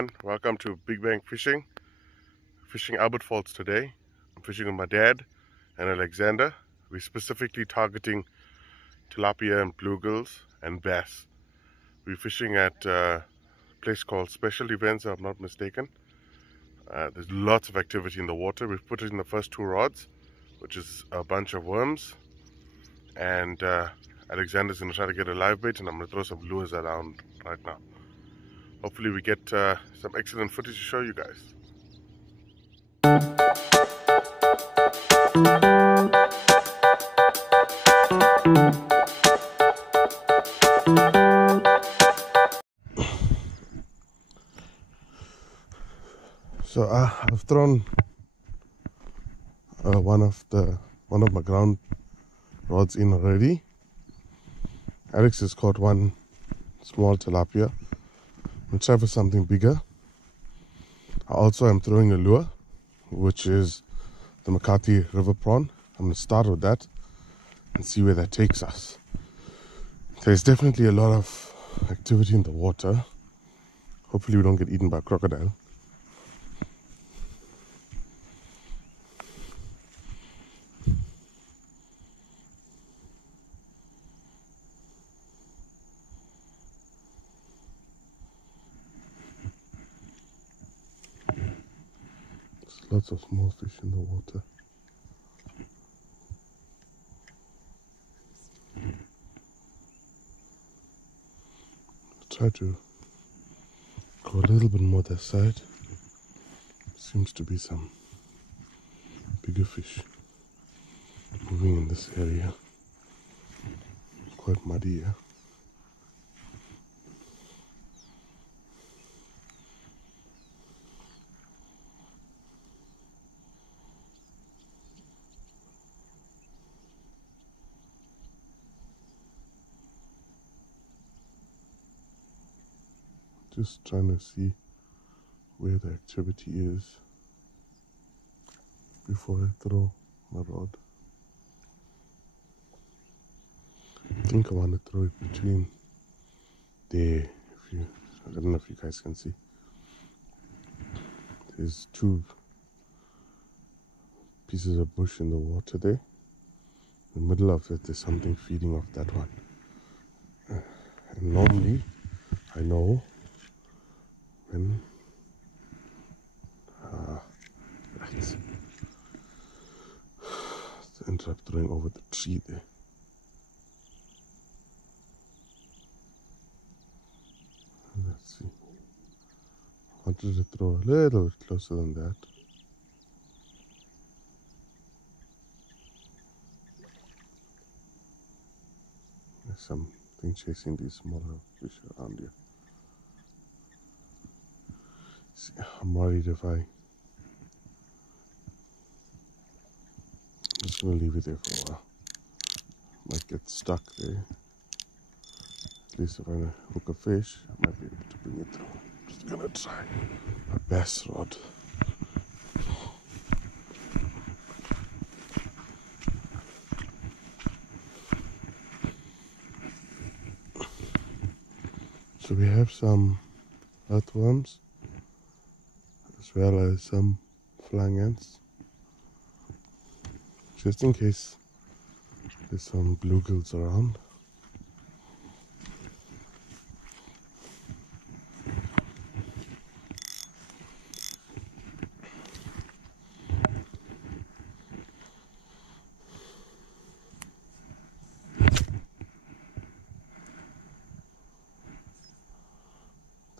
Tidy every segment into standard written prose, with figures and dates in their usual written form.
everyone, welcome to Big Bang Fishing. Fishing Albert Falls today. I'm fishing with my dad and Alexander. We're specifically targeting tilapia and bluegills and bass. We're fishing at a place called Special Events, if I'm not mistaken. There's lots of activity in the water. We've put in the first 2 rods, which is a bunch of worms. And Alexander's going to try to get a live bait, and I'm going to throw some lures around right now. Hopefully we get some excellent footage to show you guys. So I've thrown one of my ground rods in already. Alex has caught one small tilapia. We'll try for something bigger. I also am throwing a lure, which is the McCarthy River prawn. I'm going to start with that and see where that takes us. There's definitely a lot of activity in the water. Hopefully we don't get eaten by a crocodile. There's lots of small fish in the water. Try to go a little bit more that side. Seems to be some bigger fish moving in this area. Quite muddy here. Just trying to see where the activity is before I throw my rod. I think I want to throw it between there. I don't know if you guys can see. There's 2 pieces of bush in the water there. In the middle of it, there's something feeding off that one. And normally, I know when right. I ended up throwing over the tree there. Let's see. I wanted to throw a little bit closer than that. There's something chasing these smaller fish around here. See, I'm worried if I'm just going to leave it there for a while. Might get stuck there. At least if I hook a fish, I might be able to bring it through. Just gonna try a bass rod. So we have some earthworms as well as some flying ants, just in case there's some bluegills around.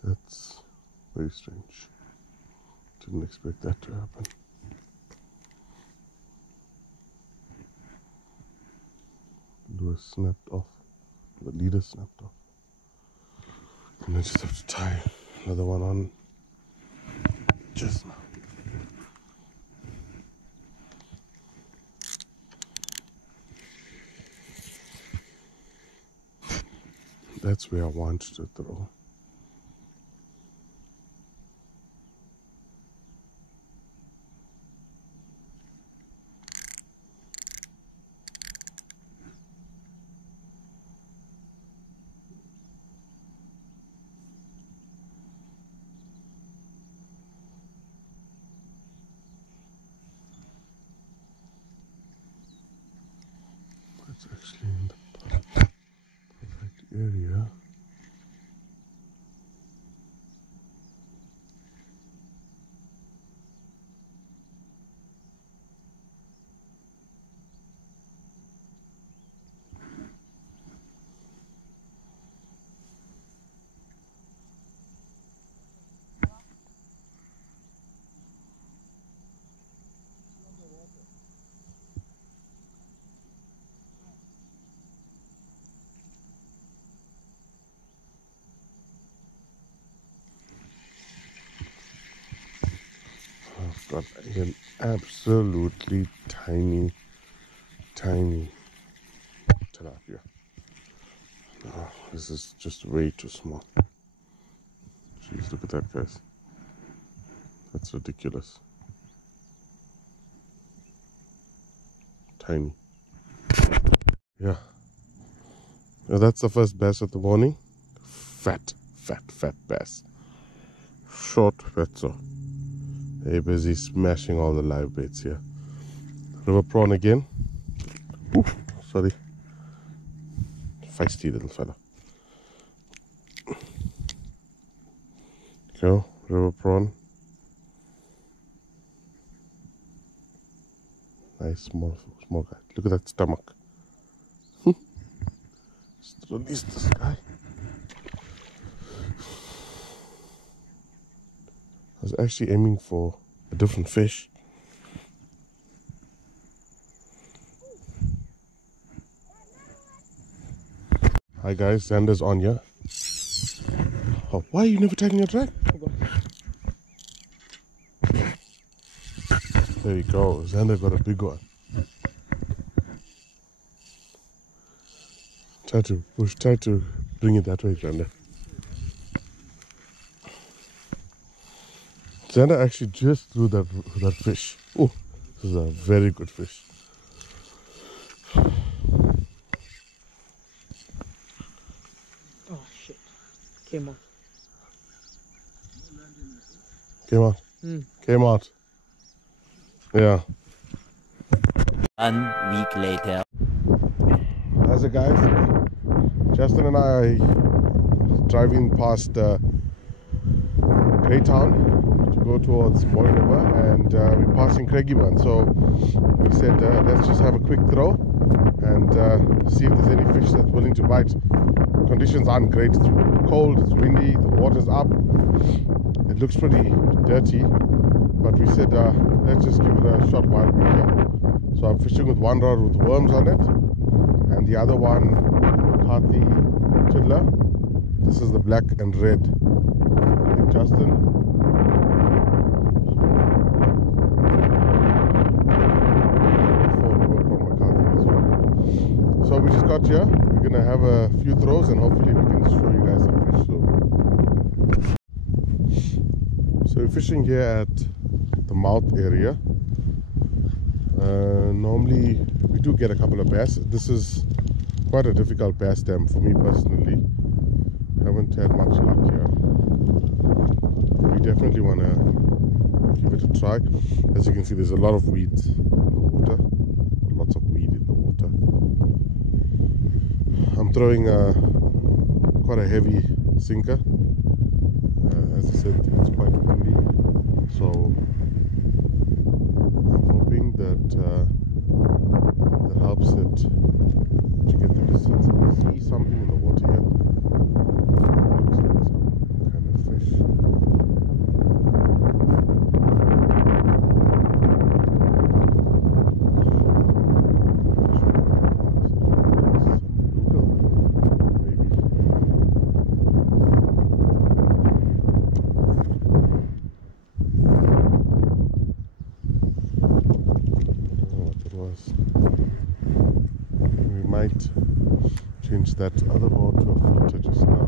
That's very strange. Didn't expect that to happen. The lure snapped off. The leader snapped off. And I just have to tie another one on just now. That's where I want to throw. It's actually in the perfect area. I've got an absolutely tiny tilapia. Oh, this is just way too small. Jeez, look at that, guys. That's ridiculous. Tiny. Yeah. Now that's the first bass of the morning. Fat bass. Short fatso. They're busy smashing all the live baits here. River prawn again. Ooh, sorry. Feisty little fella. Go, river prawn. Nice small guy. Look at that stomach. Just release this guy. I was actually aiming for a different fish. Hi guys, Xander's on here. Oh, why are you never taking a drag? There you go, Xander got a big one. Try to bring it that way, Xander. Xander actually just threw that fish. Oh, this is a very good fish. Oh shit. Came out. Came out. Yeah. 1 week later. How's it, guys? Justin and I are driving past Greytown to go towards Moy River, and we're passing Craggieburn. So we said let's just have a quick throw and see if there's any fish that's willing to bite. Conditions aren't great. It's cold, it's windy, the water's up. It looks pretty dirty, but we said let's just give it a shot while we're here. So I'm fishing with one rod with worms on it, and the other one, McCarthy Tiddler. This is the black and red. I think Justin. From McCarthy as well. So we just got here. We're gonna have a few throws, and hopefully we can show you guys some fish soon. So we're fishing here at the mouth area. Normally we do get a couple of bass. This is quite a difficult bass dam for me personally. Haven't had much luck here. We definitely want to give it a try. As you can see, there's a lot of weeds in the water. Lots of weed in the water. I'm throwing quite a heavy sinker. As I said, it's quite windy, so I'm hoping that that helps it to get the distance. I see something in the water here. Looks like some kind of fish. We might change that other boat to a floater just now.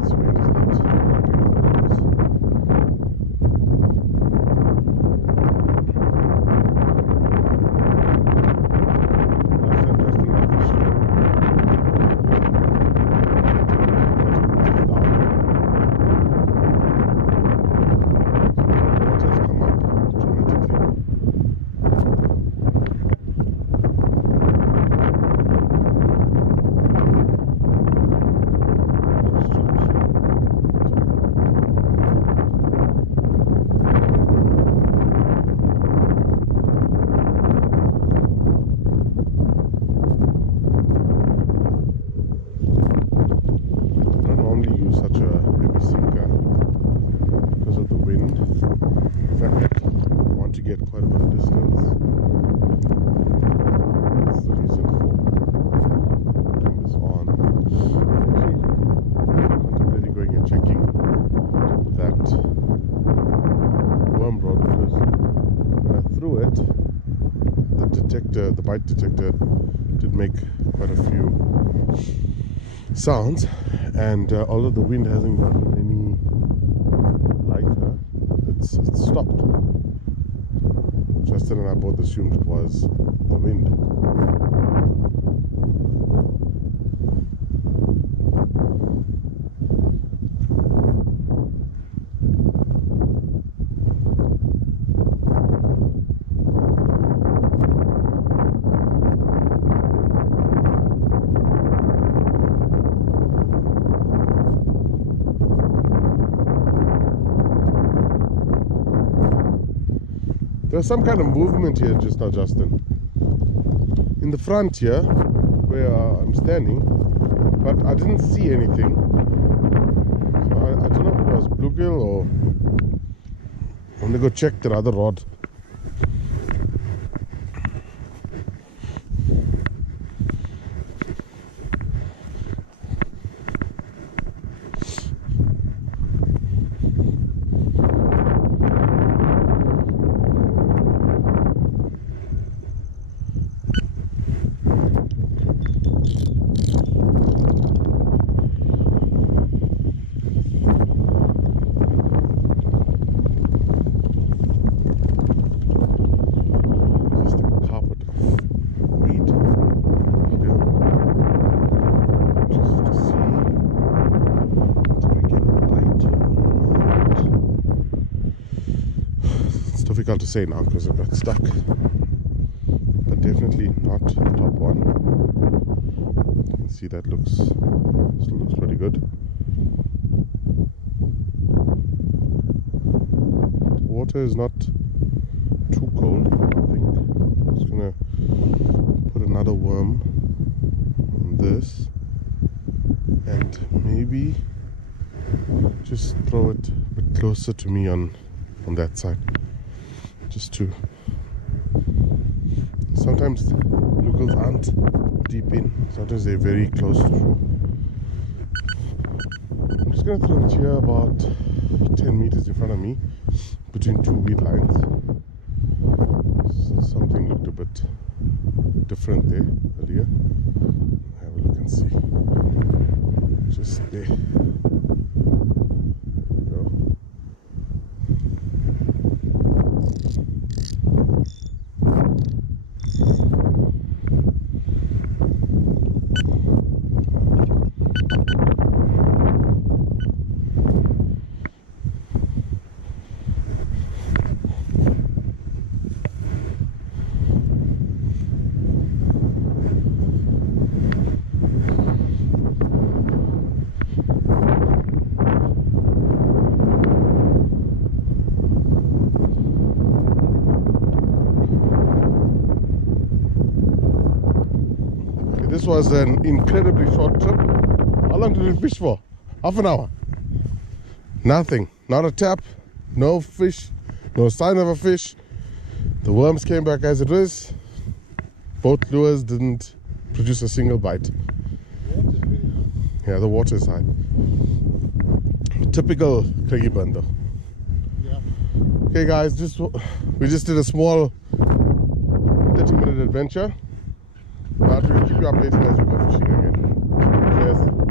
This wind is not get quite a bit of distance. That's the reason for putting this on. Actually, contemplating going and checking that worm rod, because when I threw it, the bite detector did make quite a few sounds, and although the wind hasn't gotten any lighter, it's stopped. Justin and I both assumed it was the wind. There's some kind of movement here just now, Justin. In the front here, where I'm standing, but I didn't see anything. So I don't know if it was bluegill or... I'm gonna go check that other rod. Difficult to say now because it got stuck, but definitely not the top one. You can see that still looks pretty good. The water is not too cold, I think. I'm just gonna put another worm on this and maybe just throw it a bit closer to me on that side. Just to... Sometimes bluegills aren't deep in, sometimes they're very close to shore. I'm just going to throw it here about 10 meters in front of me, between two weed lines. So something looked a bit different there earlier. Have a look and see. Just there. This was an incredibly short trip. How long did we fish for? Half an hour. Nothing. Not a tap. No fish. No sign of a fish. The worms came back as it is. Both lures didn't produce a single bite. Yeah, the water is high. Typical Craggieburn though. Yeah. Okay guys, we just did a small 30-minute adventure. But we'll keep you updated as we go fishing again. Cheers.